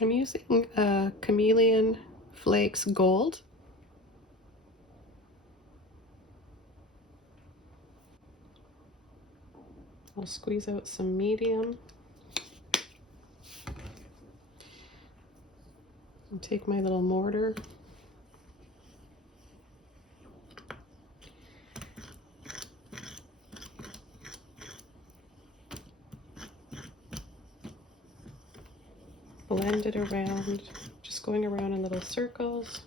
I'm using Chameleon Flakes Gold. I'll squeeze out some medium. And take my little mortar. Blend it around, just going around in little circles.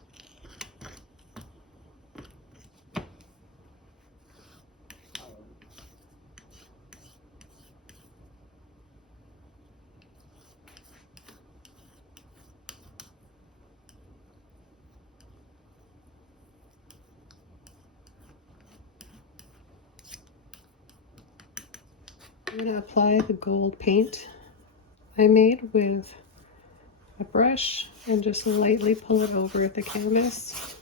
I'm going to apply the gold paint I made with a brush and just lightly pull it over the canvas.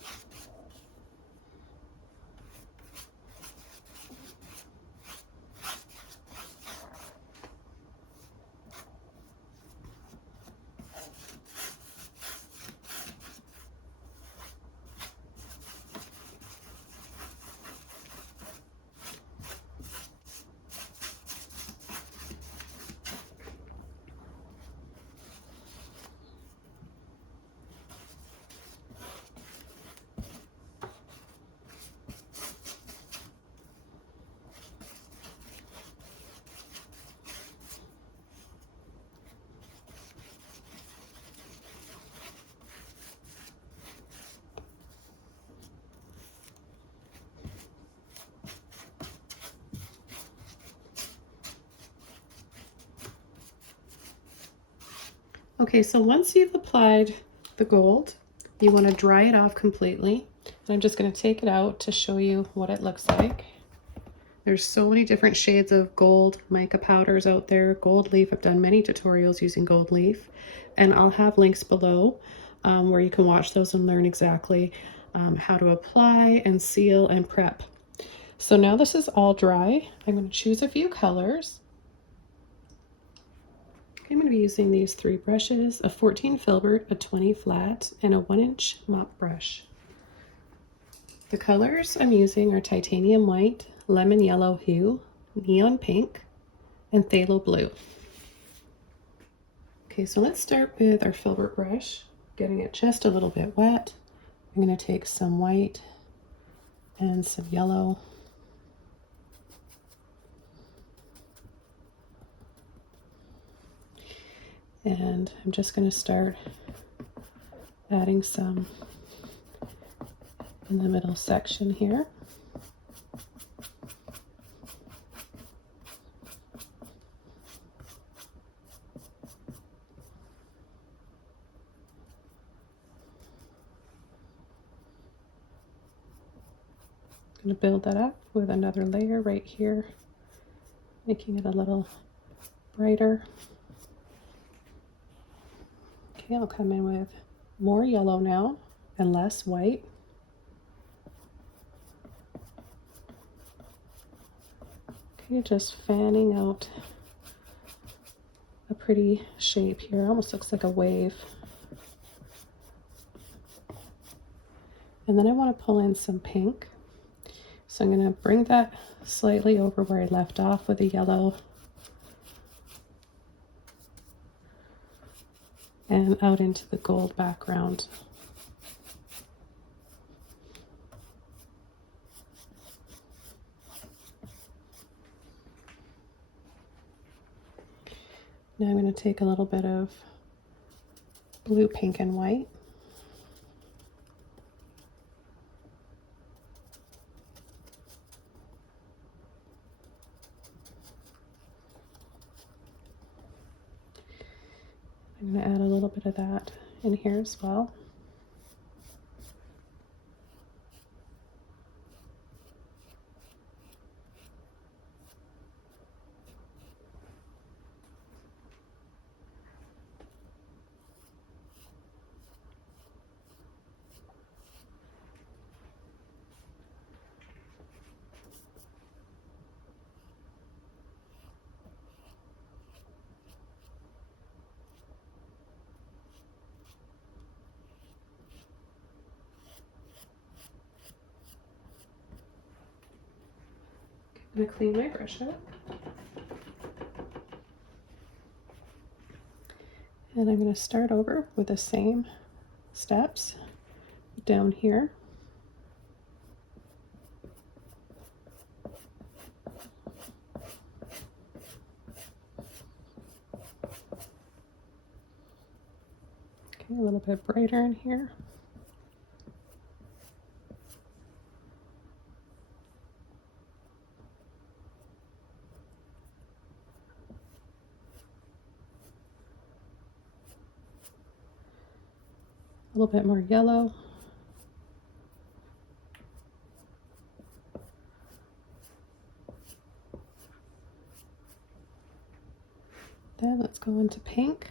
Okay, so once you've applied the gold, you want to dry it off completely. And I'm just going to take it out to show you what it looks like. There's so many different shades of gold mica powders out there. Gold leaf, I've done many tutorials using gold leaf, and I'll have links below where you can watch those and learn exactly how to apply and seal and prep. So now this is all dry. I'm going to choose a few colors. I'm going to be using these 3 brushes, a 14 filbert, a 20 flat, and a 1-inch mop brush. The colors I'm using are titanium white, lemon yellow hue, neon pink, and phthalo blue. Okay, so let's start with our filbert brush, getting it just a little bit wet. I'm going to take some white and some yellow. And I'm just going to start adding some in the middle section here. I'm going to build that up with another layer right here, making it a little brighter. Okay, I'll come in with more yellow now and less white. Okay, just fanning out a pretty shape here. Almost looks like a wave. And then I want to pull in some pink. So I'm going to bring that slightly over where I left off with the yellow and out into the gold background. Now I'm going to take a little bit of blue, pink, and white. I'm going to add a little bit of that in here as well. I'm going to clean my brush up. And I'm going to start over with the same steps down here. Okay, a little bit brighter in here. A little bit more yellow. Then let's go into pink.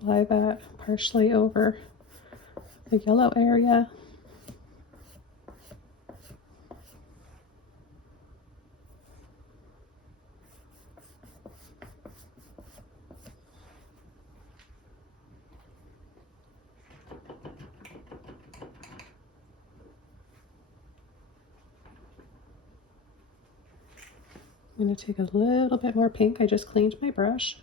Apply that partially over the yellow area. I'm going to take a little bit more pink. I just cleaned my brush.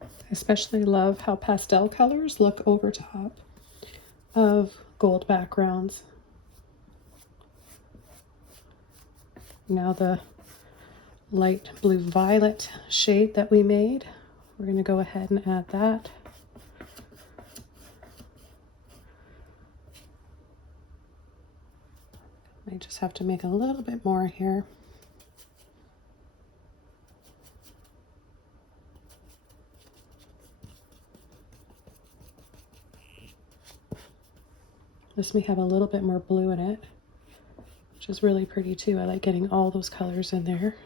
I especially love how pastel colors look over top of gold backgrounds. Now the light blue violet shade that we made, we're going to go ahead and add that. I just have to make a little bit more here. This may have a little bit more blue in it, which is really pretty too. I like getting all those colors in there.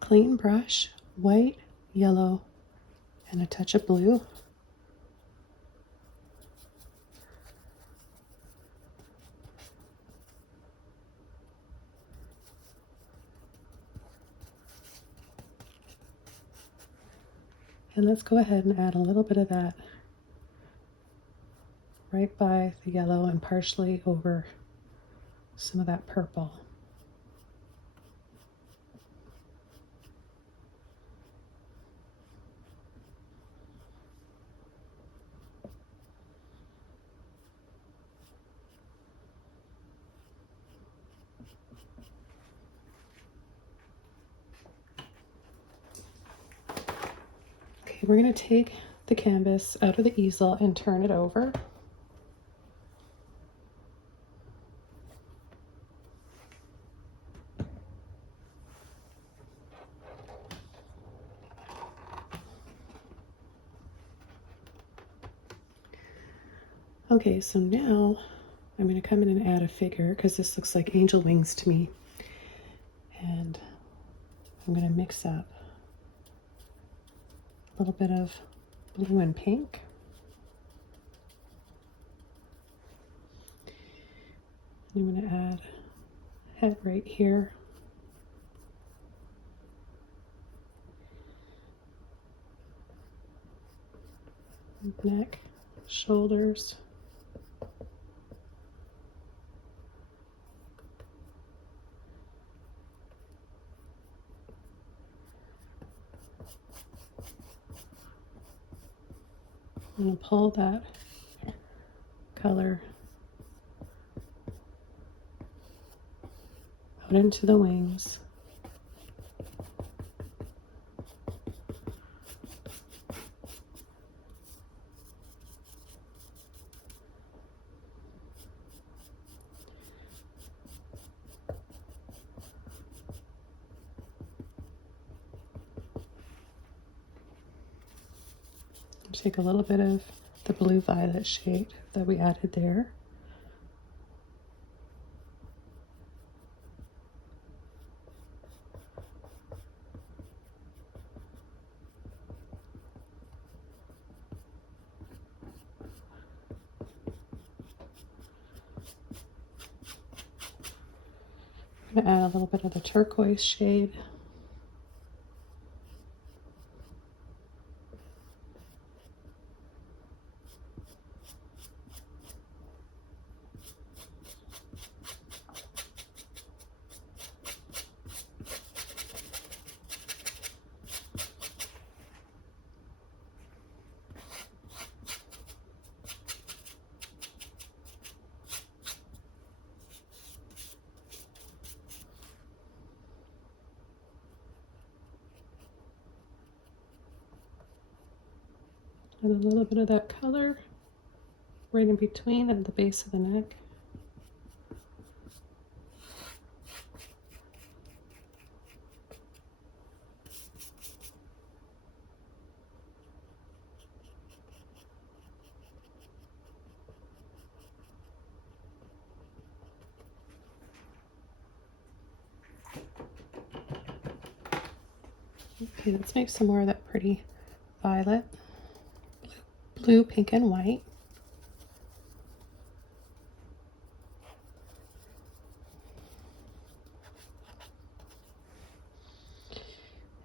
Clean brush, white, yellow, and a touch of blue. And let's go ahead and add a little bit of that right by the yellow and partially over some of that purple. Okay, we're going to take the canvas out of the easel and turn it over. Okay, so now I'm going to come in and add a figure because this looks like angel wings to me. And I'm going to mix up a little bit of blue and pink. I'm going to add a head right here. Neck, shoulders. I'm going to pull that color out into the wings. Take a little bit of the blue violet shade that we added there. I'm gonna add a little bit of the turquoise shade. And a little bit of that color right in between at the base of the neck. Okay, let's make some more of that pretty violet, blue, pink, and white.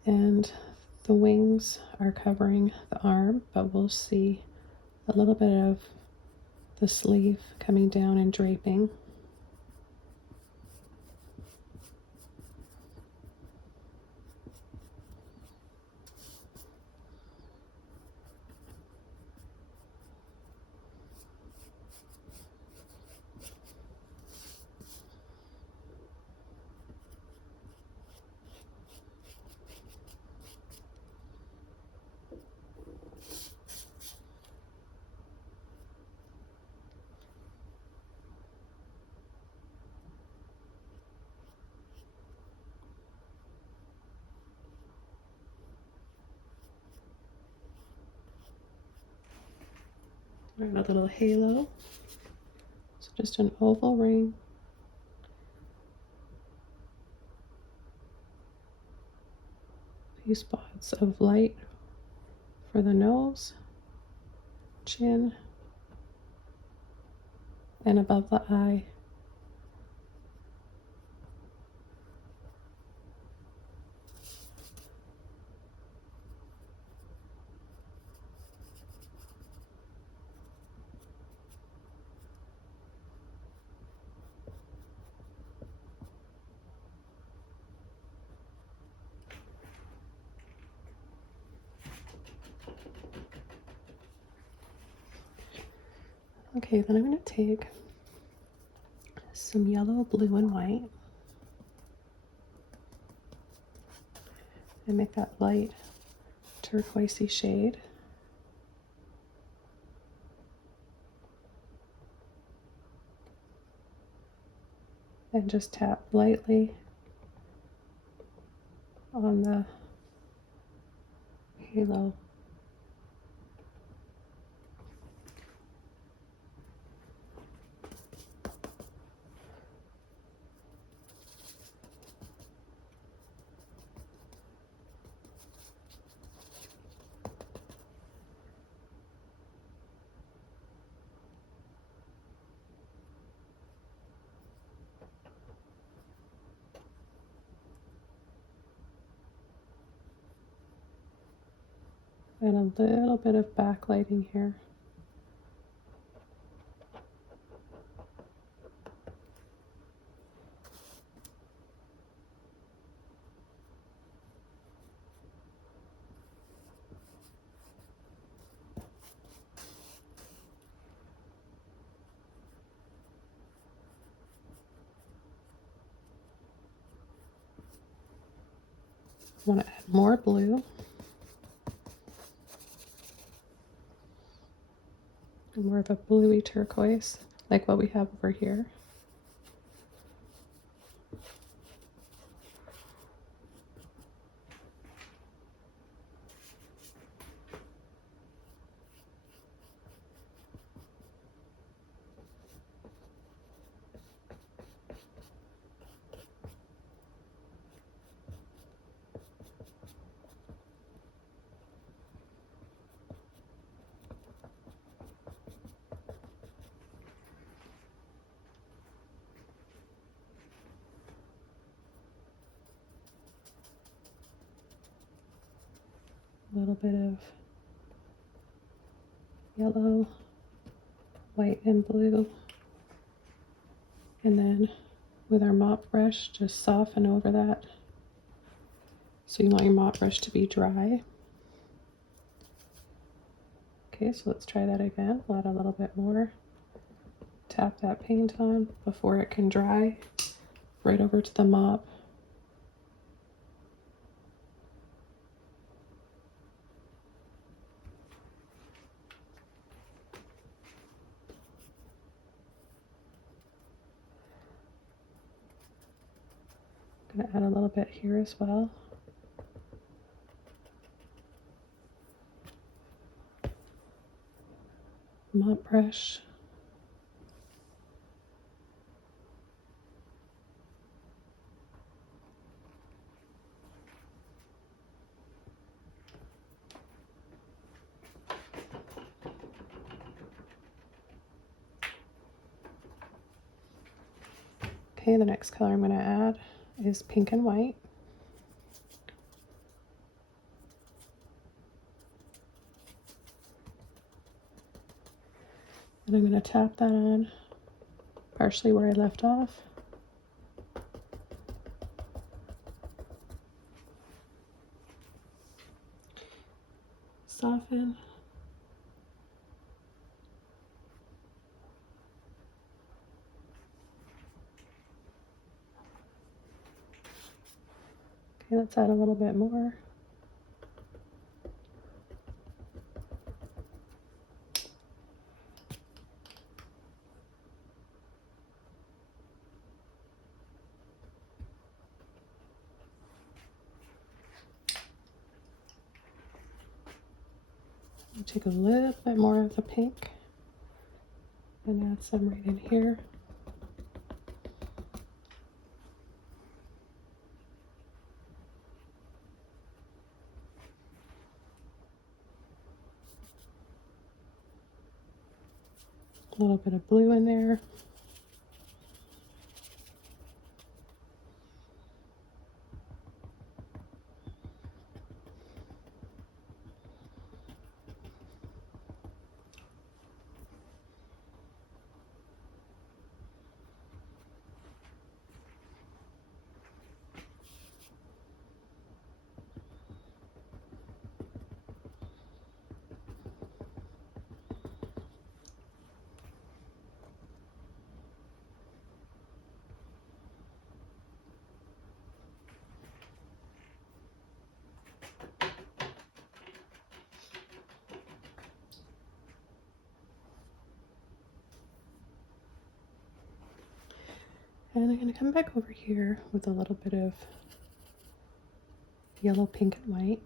And the wings are covering the arm, but we'll see a little bit of the sleeve coming down and draping. And a little halo. So just an oval ring. A few spots of light for the nose, chin, and above the eye. Okay, then I'm going to take some yellow, blue, and white and make that light turquoisey shade. And just tap lightly on the halo. And a little bit of backlighting here. I want to add more blue. More of a bluey turquoise, like what we have over here. A little bit of yellow, white, and blue. And then with our mop brush, just soften over that. So you want your mop brush to be dry. Okay, so let's try that again. Add a little bit more. Tap that paint on before it can dry. Right over to the mop. I'm going to add a little bit here as well. Mop brush. Okay, the next color I'm going to add is pink and white. And I'm going to tap that on partially where I left off. Soften. Okay, let's add a little bit more. Take a little bit more of the pink and add some right in here. A little bit of blue in there. And I'm going to come back over here with a little bit of yellow, pink, and white.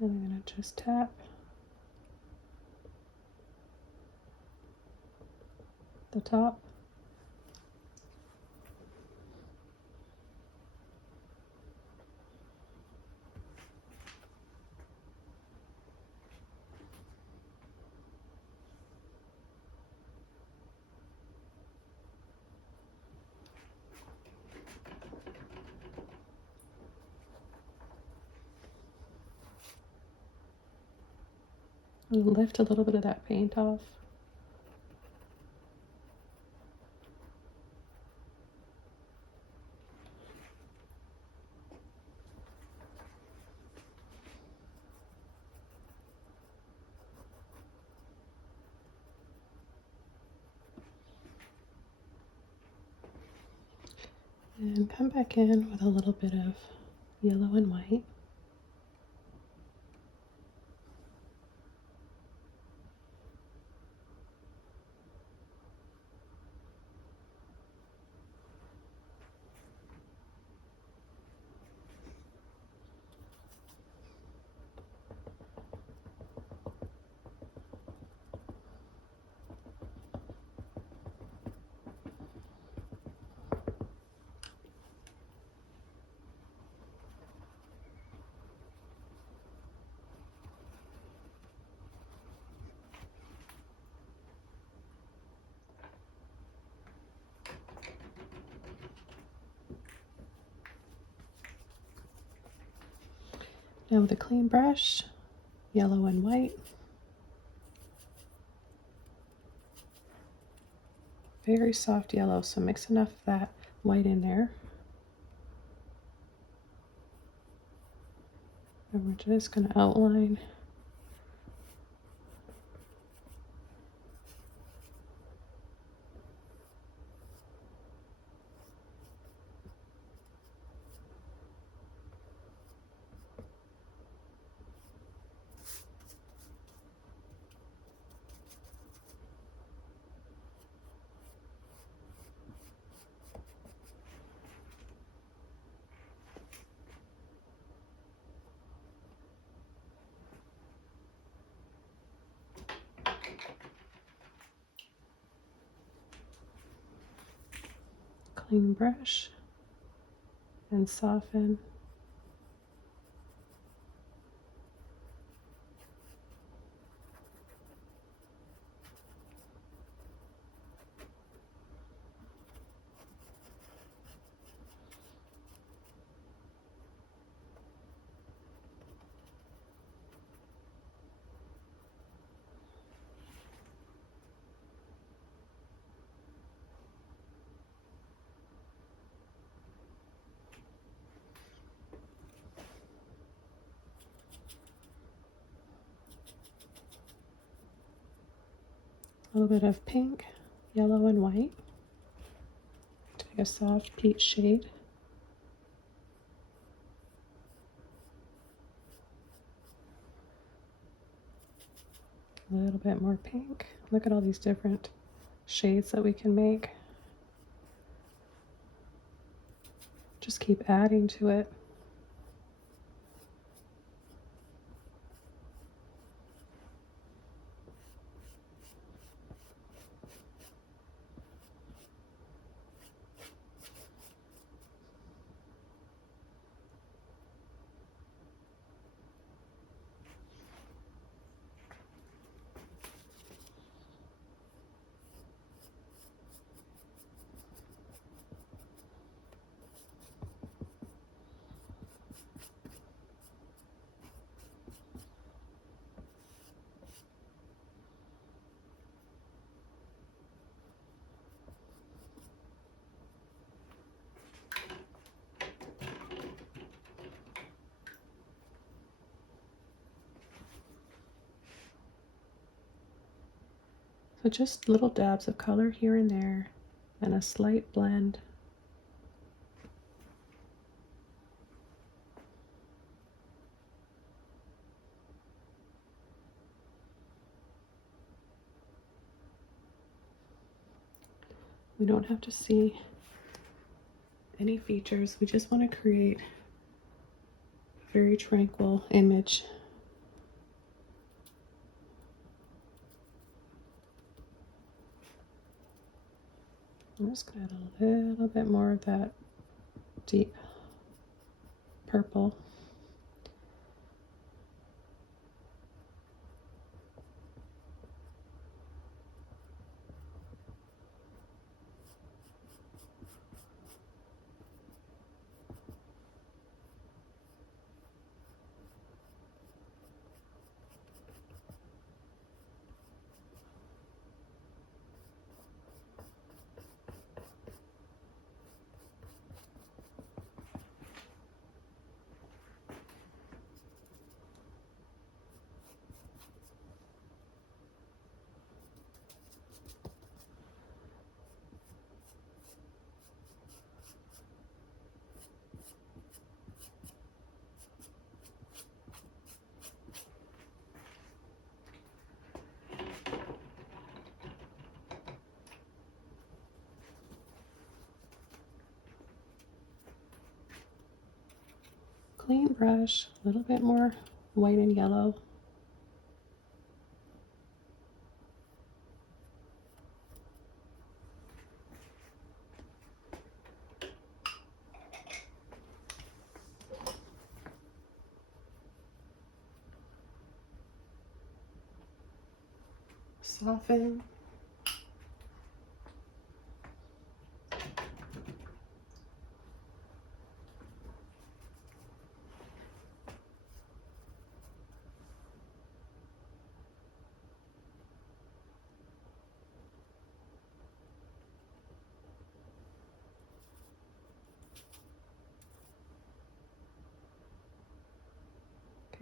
And I'm going to just tap the top. And lift a little bit of that paint off. And come back in with a little bit of yellow and white. Now with a clean brush, yellow and white. Very soft yellow, so mix enough of that white in there. And we're just going to outline clean brush and soften. A little bit of pink, yellow, and white. Take a soft peach shade. A little bit more pink. Look at all these different shades that we can make. Just keep adding to it. So just little dabs of color here and there and a slight blend. We don't have to see any features. We just want to create a very tranquil image. I'm just going to add a little bit more of that deep purple. Clean brush, a little bit more white and yellow. Soften.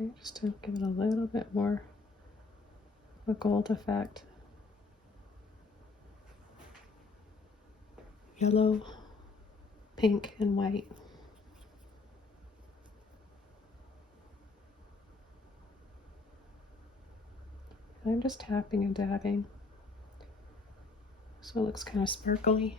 Okay, just to give it a little bit more of a gold effect. Yellow, pink, and white. And I'm just tapping and dabbing so it looks kind of sparkly.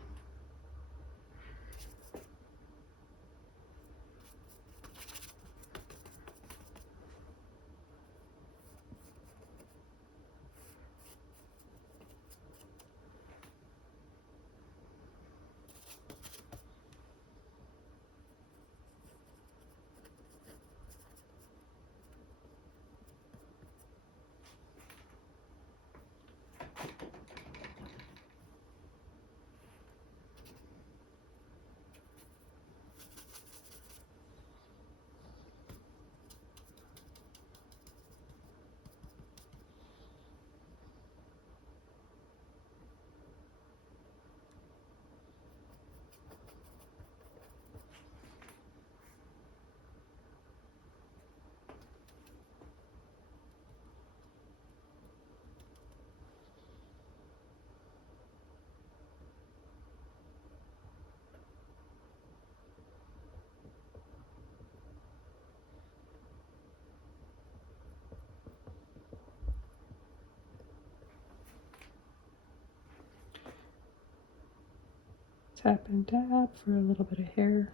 Tap and dab for a little bit of hair.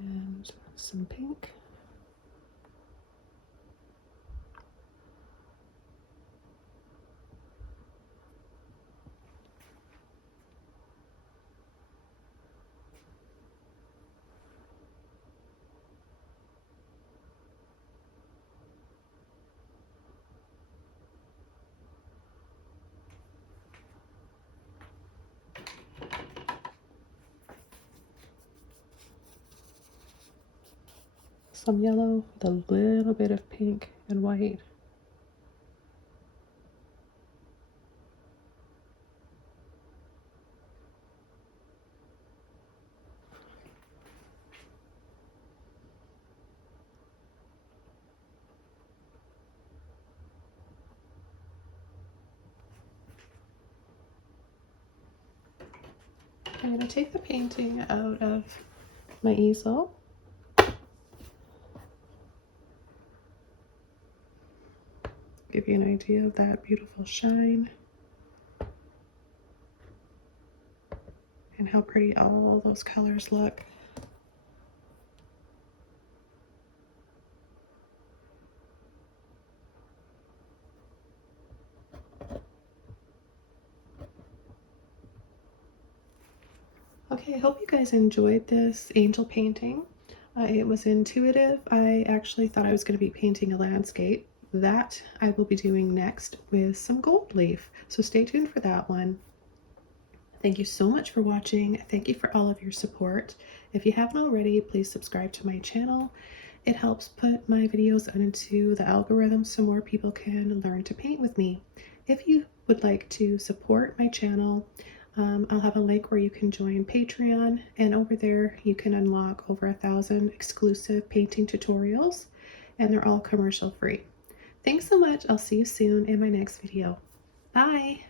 And some pink. Some yellow with a little bit of pink and white. I'm going to take the painting out of my easel. Give you an idea of that beautiful shine and how pretty all those colors look. Okay, I hope you guys enjoyed this angel painting. It was intuitive. I actually thought I was going to be painting a landscape. That I will be doing next with some gold leaf. So stay tuned for that one. Thank you so much for watching. Thank you for all of your support. If you haven't already, please subscribe to my channel. It helps put my videos into the algorithm so more people can learn to paint with me. If you would like to support my channel, I'll have a link where you can join Patreon, and over there you can unlock over 1,000 exclusive painting tutorials, and they're all commercial free. Thanks so much. I'll see you soon in my next video. Bye!